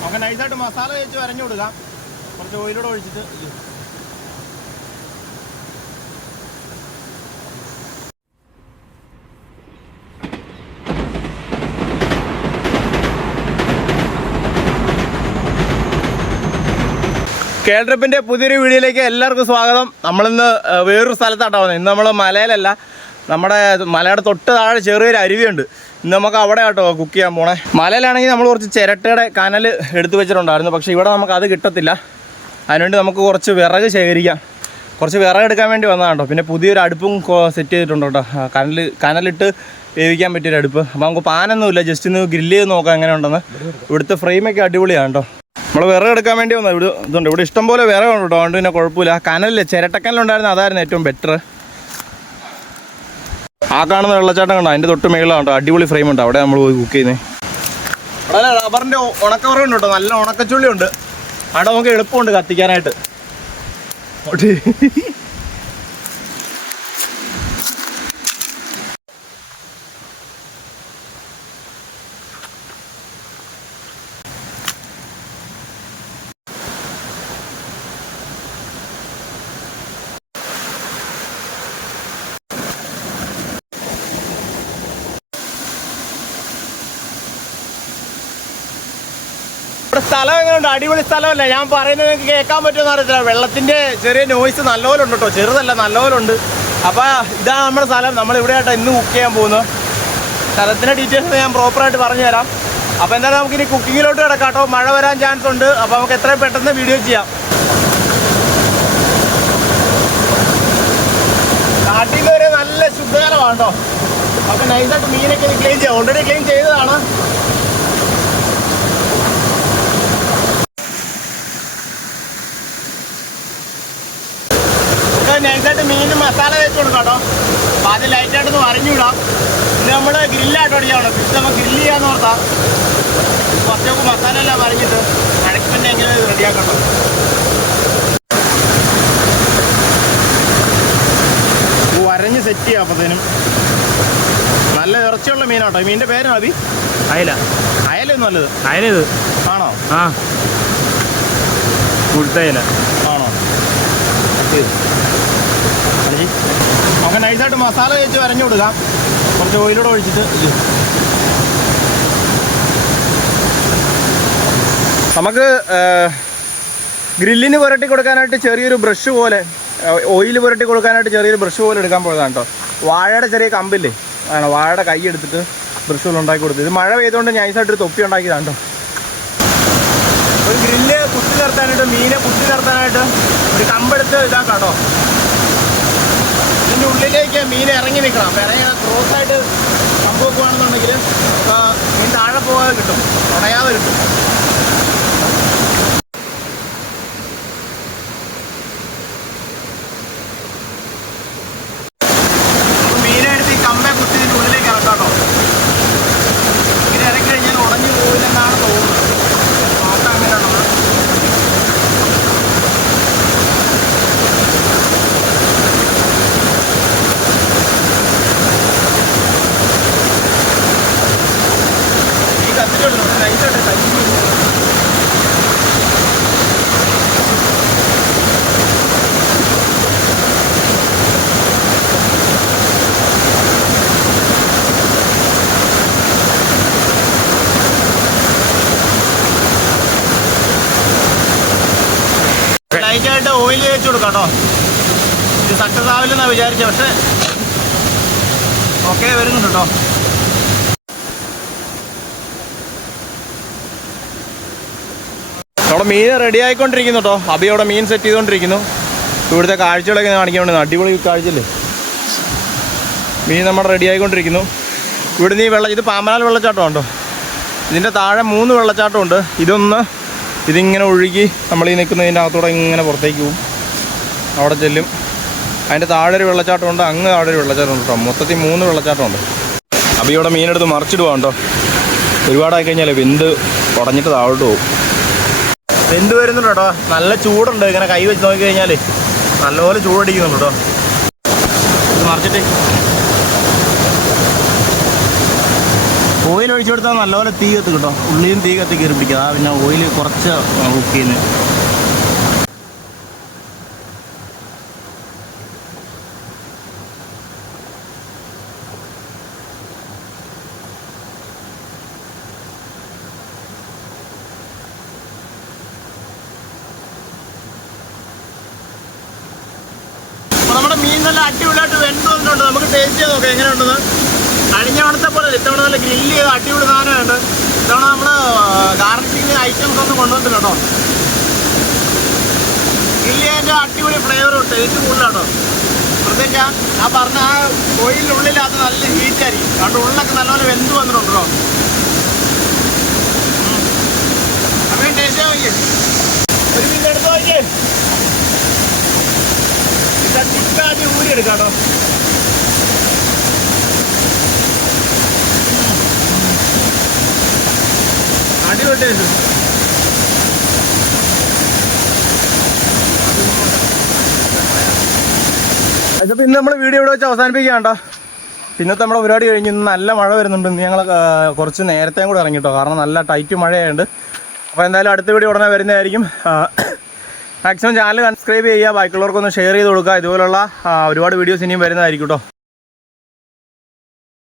നമുക്ക് നൈസായിട്ട് മസാല തേച്ച് വരഞ്ഞു കൊടുക്കാം. കുറച്ച് ഓയിലൂടെ ഒഴിച്ചിട്ട് കെ ട്രിപ്പിൻ്റെ പുതിയൊരു വീഡിയോയിലേക്ക് എല്ലാവർക്കും സ്വാഗതം. നമ്മളിന്ന് വേറൊരു സ്ഥലത്താട്ടോ വന്നത്. ഇന്ന് നമ്മൾ മലയിലല്ല, നമ്മുടെ മലയുടെ തൊട്ട് താഴെ ചെറിയൊരു അരുവിയുണ്ട്. ഇന്ന് നമുക്ക് അവിടെ ആട്ടോ കുക്ക് ചെയ്യാൻ പോണേ. മലയിലാണെങ്കിൽ നമ്മൾ കുറച്ച് ചിരട്ടയുടെ കനൽ എടുത്തു വെച്ചിട്ടുണ്ടായിരുന്നു, പക്ഷേ ഇവിടെ നമുക്ക് അത് കിട്ടത്തില്ല. അതിനുവേണ്ടി നമുക്ക് കുറച്ച് വിറക് ശേഖരിക്കാം. കുറച്ച് വിറക് എടുക്കാൻ വേണ്ടി വന്നതാട്ടോ. പിന്നെ പുതിയൊരു അടുപ്പും സെറ്റ് ചെയ്തിട്ടുണ്ട് കേട്ടോ, കനലിട്ട് വേവിക്കാൻ പറ്റിയൊരു അടുപ്പ്. അപ്പോൾ നമുക്ക് പാനൊന്നുമില്ല, ജസ്റ്റ് ഇന്ന് ഗ്രില്ല് ചെയ്ത് നോക്കാം എങ്ങനെ ഉണ്ടെന്ന്. ഇവിടുത്തെ ഫ്രെയിമൊക്കെ അടിപൊളിയാണ് കേട്ടോ. നമ്മൾ വിറക് എടുക്കാൻ വേണ്ടി വന്നത്. ഇതുണ്ട്, ഇവിടെ ഇഷ്ടംപോലെ വിറകുണ്ട് കേട്ടോ, അതുകൊണ്ട് പിന്നെ കുഴപ്പമില്ല. കനലില്ല, ചിരട്ടക്കനലുണ്ടായിരുന്നു, അതായിരുന്നു ഏറ്റവും ബെറ്റർ. ആ കാണുന്ന വെള്ളച്ചാട്ടം കണ്ടോ, അതിൻ്റെ തൊട്ട് മേളിലാണ് കേട്ടോ, അടിപൊളി ഫ്രെയിം ഉണ്ട്, അവിടെ നമ്മൾ പോയി കുക്ക് ചെയ്യുന്നത്. അവിടെ റബ്ബറിൻ്റെ ഉണക്കവറുണ്ട് കേട്ടോ, നല്ല ഉണക്കച്ചുള്ളി ഉണ്ട്. അവിടെ നമുക്ക് എളുപ്പമുണ്ട് കത്തിക്കാനായിട്ട്. സ്ഥലം എങ്ങനെയുണ്ട്? അടിപൊളി സ്ഥലമല്ല. ഞാൻ പറയുന്നത് നിങ്ങൾക്ക് കേൾക്കാൻ പറ്റുമെന്ന് അറിയത്തില്ല. വെള്ളത്തിൻ്റെ ചെറിയ നോയ്സ് നല്ലപോലെ ഉണ്ട് കേട്ടോ, ചെറുതല്ല, നല്ലപോലെ ഉണ്ട്. അപ്പോൾ ഇതാണ് നമ്മുടെ സ്ഥലം. നമ്മളിവിടെ ആയിട്ടോ ഇന്ന് കുക്ക് ചെയ്യാൻ പോകുന്നത്. സ്ഥലത്തിൻ്റെ ഡീറ്റെയിൽസ് ഞാൻ പ്രോപ്പറായിട്ട് പറഞ്ഞു തരാം. അപ്പോൾ എന്തായാലും നമുക്കിനി കുക്കിങ്ങിലോട്ട് കിടക്കാം കേട്ടോ. മഴ വരാൻ ചാൻസ് ഉണ്ട്, അപ്പോൾ നമുക്ക് എത്രയും പെട്ടെന്ന് വീഡിയോ ചെയ്യാം. നാട്ടിൽ നിന്ന് ഒരു നല്ല ശുദ്ധജലമാണ് കേട്ടോ. അപ്പോൾ നൈസായിട്ട് മീനൊക്കെ ക്ലീൻ ചെയ്യാം. ഓൾറെഡി ക്ലീൻ ചെയ്തതാണ്. നൈസായിട്ട് മീനും മസാല തേച്ച് കൊടുക്കാം കേട്ടോ. അപ്പോൾ അത് ലൈറ്റായിട്ടൊന്ന് വരഞ്ഞു വിടാം. ഇത് നമ്മൾ ഗ്രില്ലായിട്ട് അടിച്ചാണ്. ഫിഷ് നമുക്ക് ഗ്രില്ല് ചെയ്യാന്ന് ഓർത്താം. കുറച്ചൊക്കെ മസാല എല്ലാം വരഞ്ഞിട്ട് മഴയ്ക്ക് പിന്നെ എങ്ങനെ റെഡിയാക്കട്ടോ. വരഞ്ഞ് സെറ്റ് ചെയ്യാം. അപ്പോഴത്തേനും നല്ല ഇറച്ചിയുള്ള മീനാട്ടോ. മീനിൻ്റെ പേര് മതി. അയല. അയലൊന്നും നല്ലത്. അയല ഇത് ആണോ? ആ, കുഴുത്തയല ആണോ? നമുക്ക് നൈസായിട്ട് മസാല തേച്ച് വരഞ്ഞു കൊടുക്കാം. കുറച്ച് ഓയിലൂടെ ഒഴിച്ചിട്ട് നമുക്ക് ഗ്രില്ലിന് പുരട്ടി കൊടുക്കാനായിട്ട് ചെറിയൊരു ബ്രഷ് പോലെ, ഓയിൽ പുരട്ടി കൊടുക്കാനായിട്ട് ചെറിയൊരു ബ്രഷ് പോലെ എടുക്കാൻ പോയതാണ് കേട്ടോ. വാഴയുടെ ചെറിയ കമ്പില്ലേ, ആണ് വാഴയുടെ കൈ എടുത്തിട്ട് ബ്രഷ് പോലെ ഉണ്ടാക്കി കൊടുത്തത്. ഇത് മഴ പെയ്തുകൊണ്ട് നൈസായിട്ടൊരു തൊപ്പി ഉണ്ടാക്കിയതാണ് കേട്ടോ. ഒരു ഗ്രില്ല് കുത്തി നിർത്താനായിട്ട്, മീനെ കുത്തി നിർത്താനായിട്ട് ഒരു കമ്പെടുത്ത് ഇതാക്കാം കേട്ടോ. ഇതിൻ്റെ ഉള്ളിലേക്ക് മീൻ ഇറങ്ങി നിൽക്കണം. അപ്പോൾ ഇറങ്ങി ക്രോസായിട്ട് കമ്പ് വെക്കുകയാണെന്നുണ്ടെങ്കിൽ മീൻ താഴെ പോകാതെ കിട്ടും, ഉടയാതെ കിട്ടും. അപ്പോൾ മീനെ എടുത്ത് ഈ കമ്പെ കുത്തി ഇതിൻ്റെ ഉള്ളിലേക്ക് ഇറക്കാം കേട്ടോ. ഇങ്ങനെ ഇറക്കി കഴിഞ്ഞാൽ ഉടഞ്ഞു പോകില്ലെന്നാണ് തോന്നുന്നത്. നോക്കാം അങ്ങനെയാണോ. ലൈറ്റായിട്ട് ഓയിൽ തേച്ച് കൊടുക്കാം കേട്ടോ. ഇത് സക്സസ് ആവില്ലെന്നാണ് വിചാരിച്ചത്, പക്ഷേ ഓക്കെ വരുന്നുണ്ട് കേട്ടോ. നമ്മുടെ മീൻ റെഡി ആയിക്കൊണ്ടിരിക്കുന്നു കേട്ടോ. അബി അവിടെ മീൻ സെറ്റ് ചെയ്തുകൊണ്ടിരിക്കുന്നു. ഇവിടുത്തെ കാഴ്ചകളൊക്കെ കാണിക്കാൻ വേണ്ടി, അടിപൊളി കാഴ്ചയല്ലേ. മീൻ നമ്മുടെ റെഡി ആയിക്കൊണ്ടിരിക്കുന്നു. ഇവിടുന്ന് ഈ ഇത് പാമ്പനാൽ വെള്ളച്ചാട്ടം ഉണ്ടോ. ഇതിൻ്റെ താഴെ 3 വെള്ളച്ചാട്ടമുണ്ട്. ഇതിങ്ങനെ ഒഴുകി നമ്മൾ ഈ നിൽക്കുന്നതിൻ്റെ അകത്തൂടെ ഇങ്ങനെ പുറത്തേക്ക് പോകും, അവിടെ ചെല്ലും. അതിൻ്റെ താഴെ ഒരു വെള്ളച്ചാട്ടമുണ്ട്, അങ്ങ് താഴെ ഒരു വെള്ളച്ചാട്ടമുണ്ട് കേട്ടോ. മൊത്തത്തിൽ 3 വെള്ളച്ചാട്ടമുണ്ട്. അപ്പോൾ ഇവിടെ മീനെടുത്ത് മറിച്ചിടുക കേട്ടോ. ഒരുപാടായി കഴിഞ്ഞാൽ വെന്ത് ഉടഞ്ഞിട്ട് താഴോട്ട് പോകും. വെന്ത് വരുന്നുണ്ട് കേട്ടോ. നല്ല ചൂടുണ്ട്. ഇങ്ങനെ കൈ വെച്ച് നോക്കി കഴിഞ്ഞാൽ നല്ലപോലെ ചൂടടിക്കുന്നുണ്ട് കേട്ടോ. ഇത് മറിച്ചിട്ട് ഓയിൽ ഒഴിച്ചു കൊടുത്താൽ നല്ലപോലെ തീ കത്ത് കേട്ടോ. ഉള്ളിയും തീ കത്തി കയറി പിടിക്കുക. പിന്നെ ഓയിൽ കുറച്ച് കുക്ക് ചെയ്യുന്നത്. നമ്മുടെ മീൻ നല്ല അടിപൊളിയായിട്ട് വെന്ത് വന്നിട്ടുണ്ട്. നമുക്ക് ടേസ്റ്റ് ചെയ്ത് നോക്കാം എങ്ങനെയുണ്ടെന്ന്. കഴിഞ്ഞ തവണത്തെ പോലെ ഇത്തവണ നല്ല ഗ്രില്ല് ചെയ്ത് അടിപൊളി സാധനമുണ്ട്. ഇത്തവണ നമ്മൾ ഗാർണിഷിങ്ങിന് ഐറ്റംസ് ഒന്നും കൊണ്ടുവന്നില്ല കേട്ടോ. ഗ്രില്ല് ചെയ്യാൻ്റെ അടിപൊളി ഫ്ലേവറും ടേസ്റ്റ് കൂടുതലാട്ടോ. പ്രത്യേകിച്ച് ആ പറഞ്ഞ ആ ഓയിലിനുള്ളിൽ അത് നല്ല ഹീറ്റായിരിക്കും. അതുകൊണ്ട് ഉള്ളൊക്കെ നല്ലപോലെ വെന്ത് വന്നിട്ടുണ്ടല്ലോ. അപ്പം ടേസ്റ്റ് നോക്കിയേ. ഒരു മീൻ എടുത്ത് നോക്കിയേ. ടിപ്പാക്കി ഊരി എടുക്കാം കേട്ടോ. അടിപൊളി ടേസ്റ്റ്. അതിപ്പോൾ ഇന്ന് നമ്മൾ വീഡിയോ ഇവിടെ വെച്ച് അവസാനിപ്പിക്കുകയാണ് കേട്ടോ. ഇന്നത്തെ നമ്മുടെ പരിപാടി കഴിഞ്ഞ് ഇന്ന് നല്ല മഴ വരുന്നുണ്ട്. ഇന്ന് ഞങ്ങൾ കുറച്ച് നേരത്തെയും കൂടെ ഇറങ്ങി കേട്ടോ. കാരണം നല്ല ടൈറ്റ് മഴയായുണ്ട്. അപ്പോൾ എന്തായാലും അടുത്ത വീഡിയോ ഉടനെ വരുന്നതായിരിക്കും. മാക്സിമം ചാനൽ സബ്സ്ക്രൈബ് ചെയ്യുക, ബാക്കിയുള്ളവർക്കൊന്ന് ഷെയർ ചെയ്ത് കൊടുക്കുക. ഇതുപോലുള്ള ഒരുപാട് വീഡിയോസ് ഇനിയും വരുന്നതായിരിക്കും കേട്ടോ.